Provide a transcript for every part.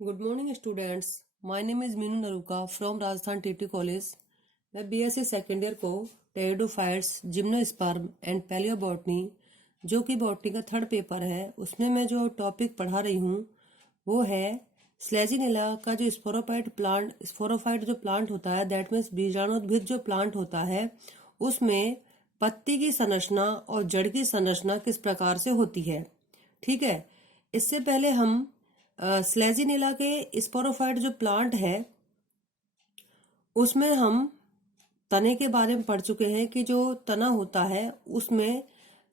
Good morning students. My name is Meenu Naruka from Rajasthan TT college. मैं BSc second year को pteridophytes, gymnosperm and palaeobotany, जो कि botany का third paper है, उसमें मैं जो टॉपिक पढ़ा रही हूँ वो है स्लेजिनेला का जो स्पोरोफाइट जो प्लांट होता है, दैट मीन्स बीजाणुद्भिद जो प्लांट होता है, उसमें पत्ती की संरचना और जड़ की संरचना किस प्रकार से होती है। ठीक है, इससे पहले हम स्लेजिनेला के स्पोरोफाइट जो प्लांट है उसमें हम तने के बारे में पढ़ चुके हैं कि जो तना होता है उसमें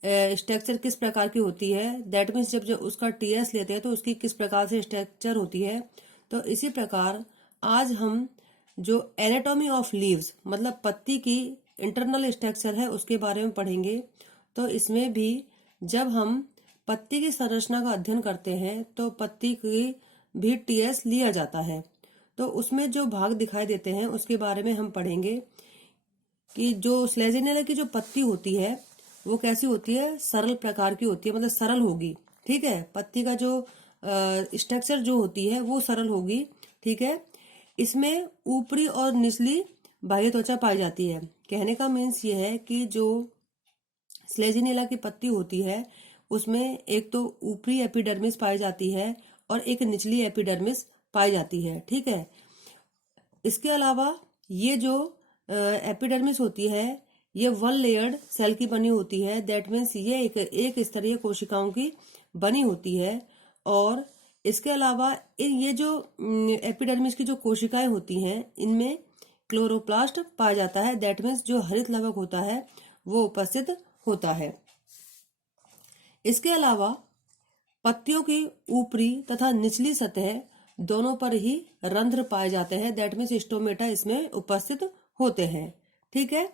स्ट्रक्चर किस प्रकार की होती है। दैट मीन्स जब उसका टीएस लेते हैं तो उसकी किस प्रकार से स्ट्रक्चर होती है। तो इसी प्रकार आज हम जो एनाटॉमी ऑफ लीव्स मतलब पत्ती की इंटरनल स्ट्रक्चर है उसके बारे में पढ़ेंगे। तो इसमें भी जब हम पत्ती की संरचना का अध्ययन करते हैं तो पत्ती की भी टीएस लिया जाता है। तो उसमें जो भाग दिखाई देते हैं उसके बारे में हम पढ़ेंगे कि जो स्लेजिनेला की जो पत्ती होती है वो कैसी होती है, सरल प्रकार की होती है, मतलब सरल होगी। ठीक है, पत्ती का जो स्ट्रक्चर जो होती है वो सरल होगी। ठीक है, इसमें ऊपरी और निचली बाह्य त्वचा पाई जाती है। कहने का मीन्स ये है कि जो स्लेजिनेला की पत्ती होती है उसमें एक तो ऊपरी एपिडर्मिस पाई जाती है और एक निचली एपिडर्मिस पाई जाती है। ठीक है, इसके अलावा ये जो एपिडर्मिस होती है ये वन लेयर्ड सेल की बनी होती है। दैट मीन्स ये एक स्तरीय कोशिकाओं की बनी होती है। और इसके अलावा ये जो एपिडर्मिस की जो कोशिकाएं होती हैं इनमें क्लोरोप्लास्ट पाया जाता है। दैट मीन्स जो हरित लवक होता है वो उपस्थित होता है। इसके अलावा पत्तियों की ऊपरी तथा निचली सतह दोनों पर ही रंध्र पाए जाते हैं। दैट मीन्स स्टोमेटा इसमें उपस्थित होते हैं। ठीक है,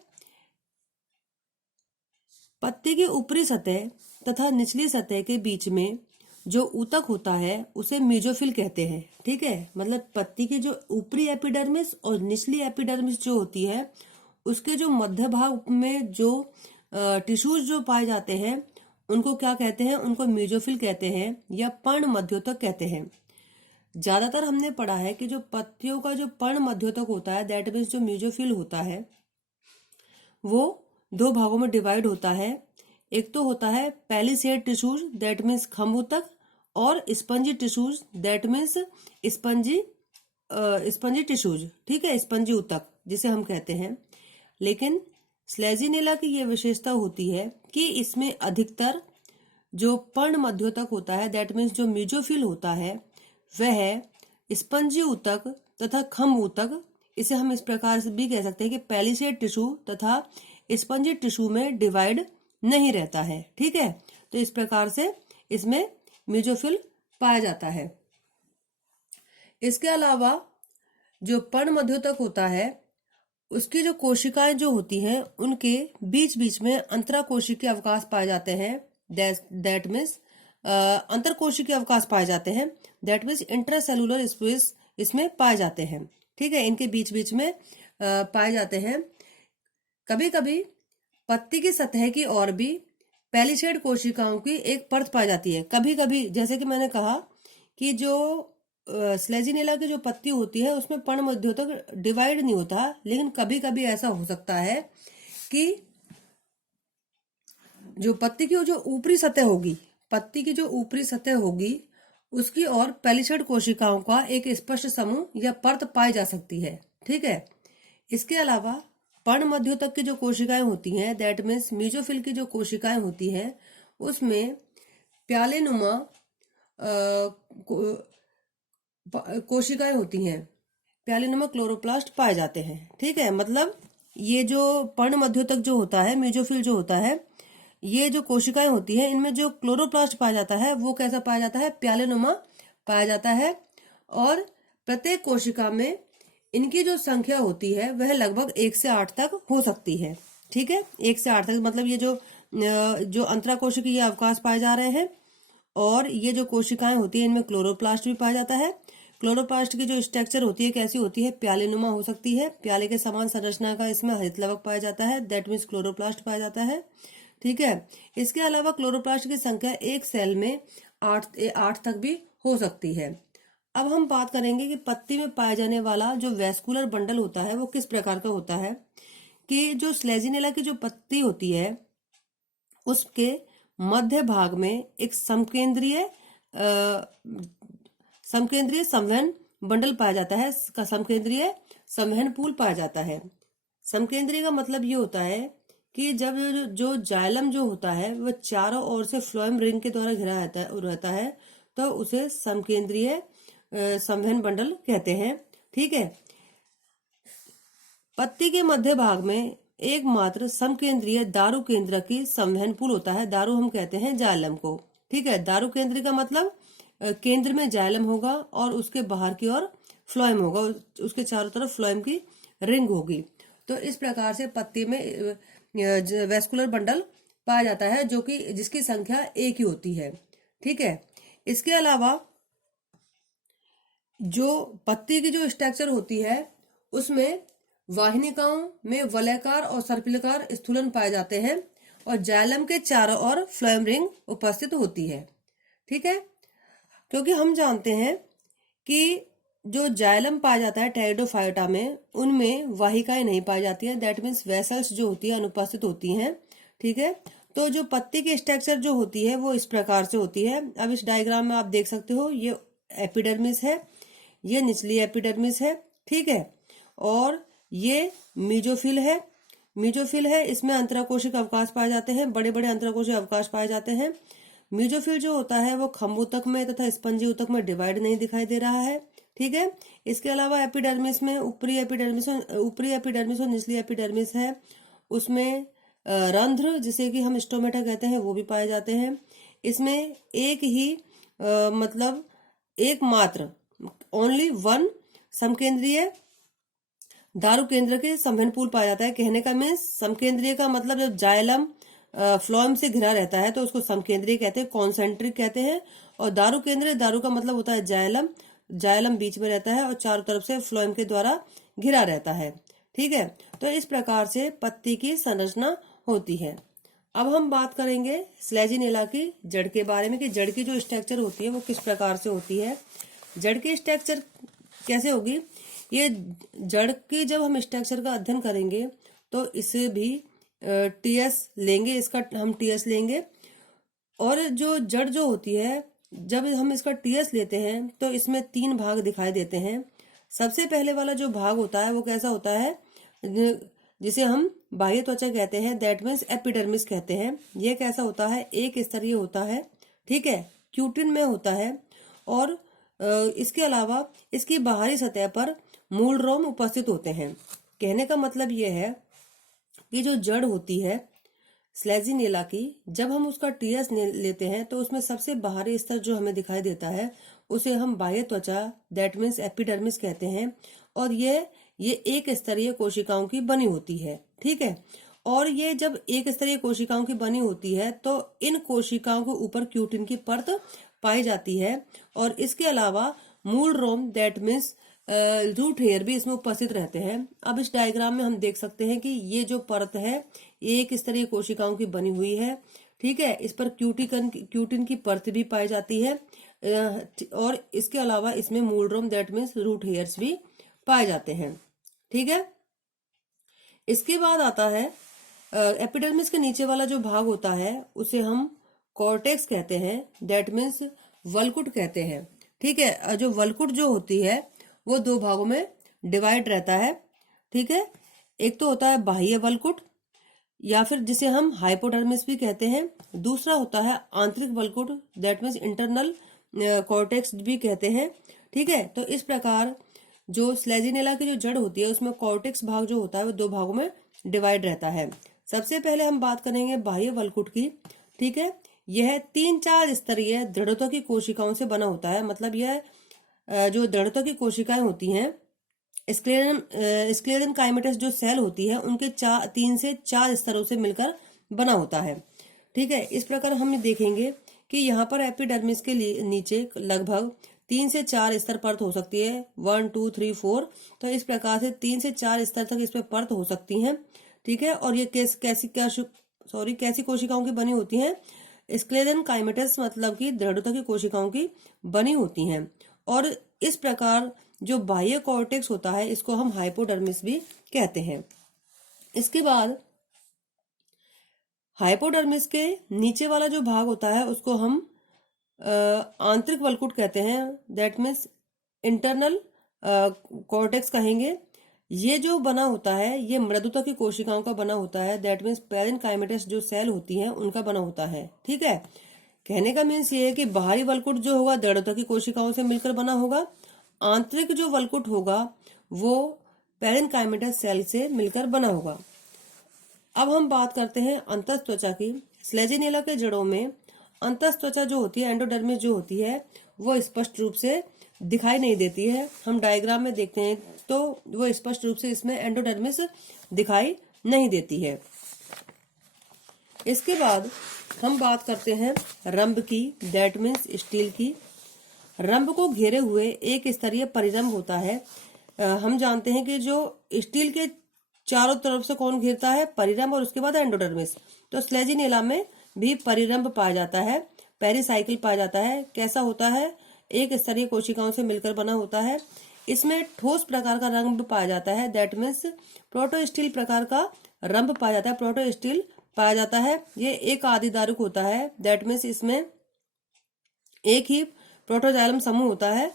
पत्ती की ऊपरी सतह तथा निचली सतह के बीच में जो ऊतक होता है उसे मीजोफिल कहते हैं। ठीक है, मतलब पत्ती की जो ऊपरी एपिडर्मिस और निचली एपिडर्मिस जो होती है उसके जो मध्य भाग में जो टिश्यूज जो पाए जाते हैं उनको क्या कहते हैं, उनको मीजोफिल कहते हैं या पर्ण मध्योतक कहते हैं। ज्यादातर हमने पढ़ा है कि जो पत्तियों का जो पर्ण मध्योतक होता है, दैट मीन्स जो मीजोफिल होता है, वो दो भागों में डिवाइड होता है। एक तो होता है पैलिसेड टिश्यूज, दैट मीन्स खम्भ ऊतक, और spongy tissues, that means spongy tissues. ठीक है, स्पंजी ऊतक जिसे हम कहते हैं। लेकिन स्लेजिनेला की यह विशेषता होती है कि इसमें अधिकतर जो पर्ण मध्योतक होता है, दैट मीन्स जो मीजोफिल होता है, वह स्पंजी ऊतक तथा खम्भ ऊतक, इसे हम इस प्रकार से भी कह सकते हैं कि पैलिसेड टिश्यू तथा स्पंजी टिश्यू में डिवाइड नहीं रहता है। ठीक है, तो इस प्रकार से इसमें मीजोफिल पाया जाता है। इसके अलावा जो पर्ण मध्योतक होता है उसकी जो कोशिकाएं जो होती हैं उनके बीच बीच में अंतराकोशिकीय अवकाश पाए जाते हैं। दैट मीन्स अंतरकोशिकीय अवकाश पाए जाते हैं। दैट मीन्स इंट्रासेलुलर स्पेस इसमें पाए जाते हैं। ठीक है, इनके बीच बीच में पाए जाते हैं। कभी कभी पत्ती की सतह की ओर भी पैलिसेड कोशिकाओं की एक परत पाई जाती है। कभी कभी, जैसे कि मैंने कहा कि जो स्लेजिनेला की जो पत्ती होती है उसमें पर्ण मध्योतक डिवाइड नहीं होता, लेकिन कभी कभी ऐसा हो सकता है कि जो पत्ती की जो ऊपरी सतह होगी, पत्ती की जो ऊपरी सतह होगी उसकी ओर पैलिसेड कोशिकाओं का एक स्पष्ट समूह या परत पाई जा सकती है। ठीक है, इसके अलावा पर्ण मध्योतक की जो कोशिकाएं होती हैं, दैट मीन्स मीजोफिल की जो कोशिकाएं होती हैं उसमें प्यालेनुमा कोशिकाएं होती हैं। प्यालेनुमा क्लोरोप्लास्ट पाए जाते हैं। ठीक है, मतलब ये जो पर्ण मध्योतक जो होता है, मीजोफिल जो होता है, ये जो कोशिकाएं होती हैं इनमें जो क्लोरोप्लास्ट पाया जाता है वो कैसा पाया जाता है, प्यालेनुमा पाया जाता है। और प्रत्येक कोशिका में इनकी जो संख्या होती है वह लगभग 1 से 8 तक हो सकती है। ठीक है, 1 से 8 तक, मतलब ये जो अंतराकोशिकीय अवकाश पाए जा रहे हैं। और ये जो कोशिकाएं होती है इनमें क्लोरोप्लास्ट भी पाया जाता है। क्लोरोप्लास्ट की जो स्ट्रक्चर होती है कैसी होती है, प्यालेनुमा हो सकती है। प्याले के समान संरचना का इसमें हरित लवक पाया जाता है। दैट मीन्स क्लोरोप्लास्ट पाया जाता है। ठीक है, इसके अलावा क्लोरोप्लास्ट की संख्या एक सेल में 8 तक भी हो सकती है। अब हम बात करेंगे कि पत्ती में पाया जाने वाला जो वेस्कुलर बंडल होता है वो किस प्रकार का होता है। कि जो स्लेजिनेला की जो पत्ती होती है उसके मध्य भाग में एक समकेंद्रीय संवहन बंडल पाया जाता है, समकेंद्रीय संवहन पूल पाया जाता है। समकेंद्रीय का मतलब ये होता है कि जब जो जाइलम जो होता है वह चारों ओर से फ्लोएम रिंग के द्वारा घिरा रहता है तो उसे समकेंद्रीय संवहन बंडल कहते हैं। ठीक है। पत्ती के मध्य भाग में एकमात्र समकेंद्रीय दारू केंद्र की संवहन पुल होता है। दारू हम कहते हैं जाइलम को। ठीक है। दारू केंद्र का मतलब केंद्र में जाइलम होगा और उसके बाहर की ओर फ्लोएम होगा, उसके चारों तरफ फ्लोएम की रिंग होगी। तो इस प्रकार से पत्ती में वेस्कुलर बंडल पाया जाता है जो कि जिसकी संख्या एक ही होती है। ठीक है। इसके अलावा जो पत्ती की जो स्ट्रक्चर होती है उसमें वाहिनिकाओं में वलयाकार और सर्पिलाकार स्थूलन पाए जाते हैं और जाइलम के चारों ओर फ्लोएम रिंग उपस्थित होती है। ठीक है। क्योंकि हम जानते हैं कि जो जाइलम पाया जाता है टेरिडोफाइटा में उनमें वाहिकाएं नहीं पाई जाती हैं, दैट मीन्स वेसल्स जो होती है अनुपस्थित होती हैं। ठीक है। तो जो पत्ती की स्ट्रक्चर जो होती है वो इस प्रकार से होती है। अब इस डायग्राम में आप देख सकते हो ये एपिडर्मिस है, ये निचली एपिडर्मिस है। ठीक है। और ये मीजोफिल है। मीजोफिल है, इसमें अंतराकोशिक अवकाश पाए जाते हैं, बड़े बड़े अंतराकोशिक अवकाश पाए जाते हैं। मीजोफिल जो होता है वो खम्भ ऊतक में तथा स्पंजी ऊतक में डिवाइड नहीं दिखाई दे रहा है। ठीक है। इसके अलावा एपिडर्मिस में ऊपरी एपिडर्मिस और निचली एपिडर्मिस है, उसमें रंध्र जिसे कि हम स्टोमेटा कहते हैं वो भी पाए जाते हैं। इसमें एक ही मतलब एकमात्र ओनली वन समकेंद्रीय दारू केंद्र के संवहन पूल पाया जाता है। कहने का मीन्स समकेंद्रीय का मतलब जब जाइलम फ्लोएम से घिरा रहता है तो उसको समकेंद्रीय कहते हैं, कॉन्सेंट्रिक कहते हैं। और दारू केंद्र, दारू का मतलब होता है जाइलम, जाइलम बीच में रहता है और चारों तरफ से फ्लोएम के द्वारा घिरा रहता है। ठीक है। तो इस प्रकार से पत्ती की संरचना होती है। अब हम बात करेंगे स्लेजिनेला की जड़ के बारे में कि जड़ की जो स्ट्रक्चर होती है वो किस प्रकार से होती है। जड़ की स्ट्रक्चर कैसे होगी, ये जड़ की जब हम स्ट्रक्चर का अध्ययन करेंगे तो इसे भी टीएस लेंगे, इसका हम टीएस लेंगे। और जो जड़ जो होती है जब हम इसका टीएस लेते हैं तो इसमें 3 भाग दिखाई देते हैं। सबसे पहले वाला जो भाग होता है वो कैसा होता है, जिसे हम बाह्य त्वचा कहते हैं, दैट मीन्स एपिडर्मिस कहते हैं। ये कैसा होता है, एक स्तरीय होता है। ठीक है। क्यूटिन में होता है और इसके अलावा इसकी बाहरी सतह पर मूल रोम उपस्थित होते हैं। कहने का मतलब यह है कि जो जड़ होती है स्लेजिनेला की, जब हम उसका टीएस लेते हैं तो उसमें सबसे बाहरी स्तर जो हमें दिखाई देता है उसे हम बाह्य त्वचा दैट मीन्स एपिडर्मिस कहते हैं। और ये एक स्तरीय कोशिकाओं की बनी होती है। ठीक है। और ये जब एक स्तरीय कोशिकाओं की बनी होती है तो इन कोशिकाओं के ऊपर क्यूटिन की परत पाई जाती है और इसके अलावा मूल रोम दैट मीन्स रूट हेयर भी इसमें उपस्थित रहते हैं। अब इस डायग्राम में हम देख सकते हैं कि ये जो परत है एक स्तरीय कोशिकाओं की बनी हुई है। ठीक है। इस पर क्यूटिन की परत भी पाई जाती है और इसके अलावा इसमें मूल रोम दैट मीन्स रूट हेयर्स भी पाए जाते हैं। ठीक है। इसके बाद आता है एपिडर्मिस के नीचे वाला जो भाग होता है उसे हम कॉर्टेक्स कहते हैं, दैट मीन्स वलकुट कहते हैं। ठीक है। जो वलकुट जो होती है वो 2 भागों में डिवाइड रहता है। ठीक है। एक तो होता है बाह्य वलकुट या फिर जिसे हम हाइपोडर्मिस भी कहते हैं, दूसरा होता है आंतरिक वलकुट दैट मीन्स इंटरनल कॉर्टेक्स भी कहते हैं। ठीक है। तो इस प्रकार जो स्लेजिनेला की जो जड़ होती है उसमें कॉर्टेक्स भाग जो होता है वो 2 भागों में डिवाइड रहता है। सबसे पहले हम बात करेंगे बाह्य वलकुट की। ठीक है। यह 3-4 स्तरीय दृढ़ता की कोशिकाओं से बना होता है। मतलब यह जो दृढ़ता की कोशिकाएं होती हैं, स्क्लेरन काइमेटस जो सेल होती है उनके 3 से 4 स्तरों से मिलकर बना होता है। ठीक है। इस प्रकार हम देखेंगे कि यहाँ पर एपिडर्मिस के नीचे लगभग 3 से 4 स्तर परत हो सकती है, 1 2 3 4। तो इस प्रकार से 3 से 4 स्तर तक इस पर परत हो सकती हैं। ठीक है। और ये कैसी कोशिकाओं की बनी होती हैं, स्क्लेरन काइमेटस मतलब की दृढ़ता की कोशिकाओं की बनी होती हैं। और इस प्रकार जो बाह्य कॉर्टेक्स होता है इसको हम हाइपोडर्मिस भी कहते हैं। इसके बाद हाइपोडर्मिस के नीचे वाला जो भाग होता है उसको हम आंतरिक वलकुट कहते हैं, दैट मीन्स इंटरनल कॉर्टेक्स कहेंगे। ये जो बना होता है ये मृदुता की कोशिकाओं का बना होता है, दैट मीन्स पैरेन्काइमेटस जो सेल होती हैं उनका बना होता है। ठीक है, कहने का मीन्स ये है कि बाहरी वलकुट जो होगा दृढ़ता की कोशिकाओं से मिलकर बना होगा, आंतरिक जो वलकुट होगा वो पैरेन्काइमेटस सेल से मिलकर बना होगा। अब हम बात करते हैं अंतःत्वचा की। स्लेजिनेला के जड़ों में अंतःत्वचा जो होती है, एंडोडर्मिस जो होती है, वो स्पष्ट रूप से दिखाई नहीं देती है। हम डायग्राम में देखते हैं तो वो स्पष्ट रूप से इसमें एंडोडर्मिस दिखाई नहीं देती है। इसके बाद हम बात करते हैं रंभ की, दैट मीन्स स्टील की। रंभ को घेरे हुए एक स्तरीय परिरंभ होता है। हम जानते हैं कि जो स्टील के चारों तरफ से कौन घेरता है, परिरंभ, और उसके बाद एंडोडर्मिस। तो स्लेजिनेला में भी परिरंभ पाया जाता है, पेरिसाइकिल पाया जाता है। कैसा होता है, एक स्तरीय कोशिकाओं से मिलकर बना होता है। इसमें ठोस प्रकार का रंभ पाया जाता है, दैट मीन्स प्रोटोस्टील प्रकार का रंभ पाया जाता है, प्रोटोस्टील पाया जाता है। ये एक आदिदारुक होता है, दैट मीन्स इसमें एक ही प्रोटोजाइलम समूह होता है।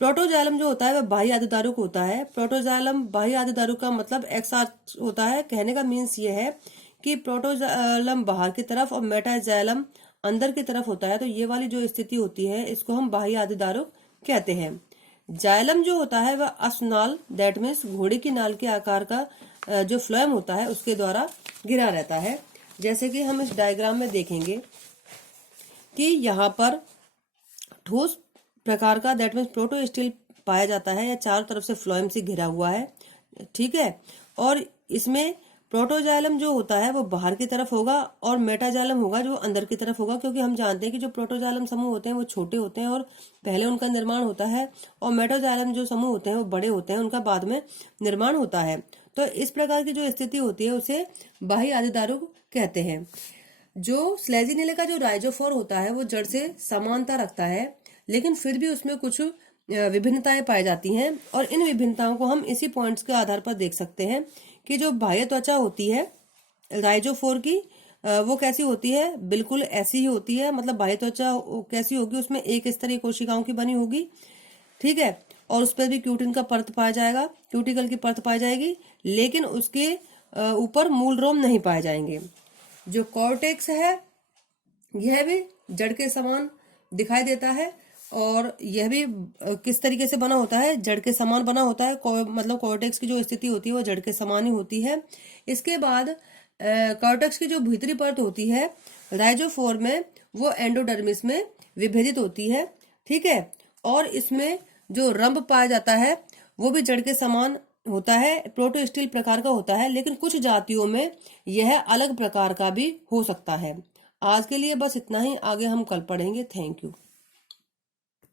प्रोटोजाइलम जो होता है वह बाह्य आदिदारुक होता है। प्रोटोजाइलम बाह्य आदिदारुक का मतलब एक्स होता है। कहने का मीन्स ये है कि प्रोटोजाइलम बाहर की तरफ और मेटाजाइलम अंदर की तरफ होता है। तो ये वाली जो स्थिति होती है इसको हम बाह्य आदिदारुक कहते हैं। जाइलम जो होता है वह अस्नाल, दैट मीन्स घोड़े की नाल के आकार का जो फ्लोएम होता है उसके द्वारा घिरा रहता है। जैसे कि हम इस डायग्राम में देखेंगे कि यहाँ पर ठोस प्रकार का, दैट मीन्स प्रोटोस्टील पाया जाता है या चारों तरफ से फ्लोएम से घिरा हुआ है। ठीक है, और इसमें प्रोटोजाइलम जो होता है वो बाहर की तरफ होगा और मेटाजाइलम होगा जो अंदर की तरफ होगा, क्योंकि हम जानते हैं कि जो प्रोटोजाइलम समूह होते हैं वो छोटे होते हैं और पहले उनका निर्माण होता है, और मेटाजाइलम जो समूह होते हैं वो बड़े होते हैं, उनका बाद में निर्माण होता है। तो इस प्रकार की जो स्थिति होती है उसे बाह्य आदिदारुक कहते हैं। जो स्लेजिनेला का जो राइजोफोर होता है वो जड़ से समानता रखता है, लेकिन फिर भी उसमें कुछ विभिन्नताएं पाई जाती हैं, और इन विभिन्नताओं को हम इसी पॉइंट्स के आधार पर देख सकते हैं कि जो बाह्य त्वचा होती है राइजोफोर की वो कैसी होती है, बिल्कुल ऐसी ही होती है। मतलब बाह्य त्वचा कैसी होगी, उसमें एक स्तरीय कोशिकाओं की बनी होगी। ठीक है, और उस पर भी क्यूटिन का परत पाया जाएगा, क्यूटिकल की परत पाई जाएगी, लेकिन उसके ऊपर मूल रोम नहीं पाए जाएंगे। जो कॉर्टेक्स है यह भी जड़ के समान दिखाई देता है, और यह भी किस तरीके से बना होता है, जड़ के समान बना होता है। मतलब कॉर्टेक्स की जो स्थिति होती है वो जड़ के समान ही होती है। इसके बाद कॉर्टेक्स की जो भीतरी परत होती है राइजोफोर में वो एंडोडर्मिस में विभेदित होती है। ठीक है, और इसमें जो रंभ पाया जाता है वो भी जड़ के समान होता है, प्रोटोस्टील प्रकार का होता है, लेकिन कुछ जातियों में यह अलग प्रकार का भी हो सकता है। आज के लिए बस इतना ही, आगे हम कल पढ़ेंगे। Thank you.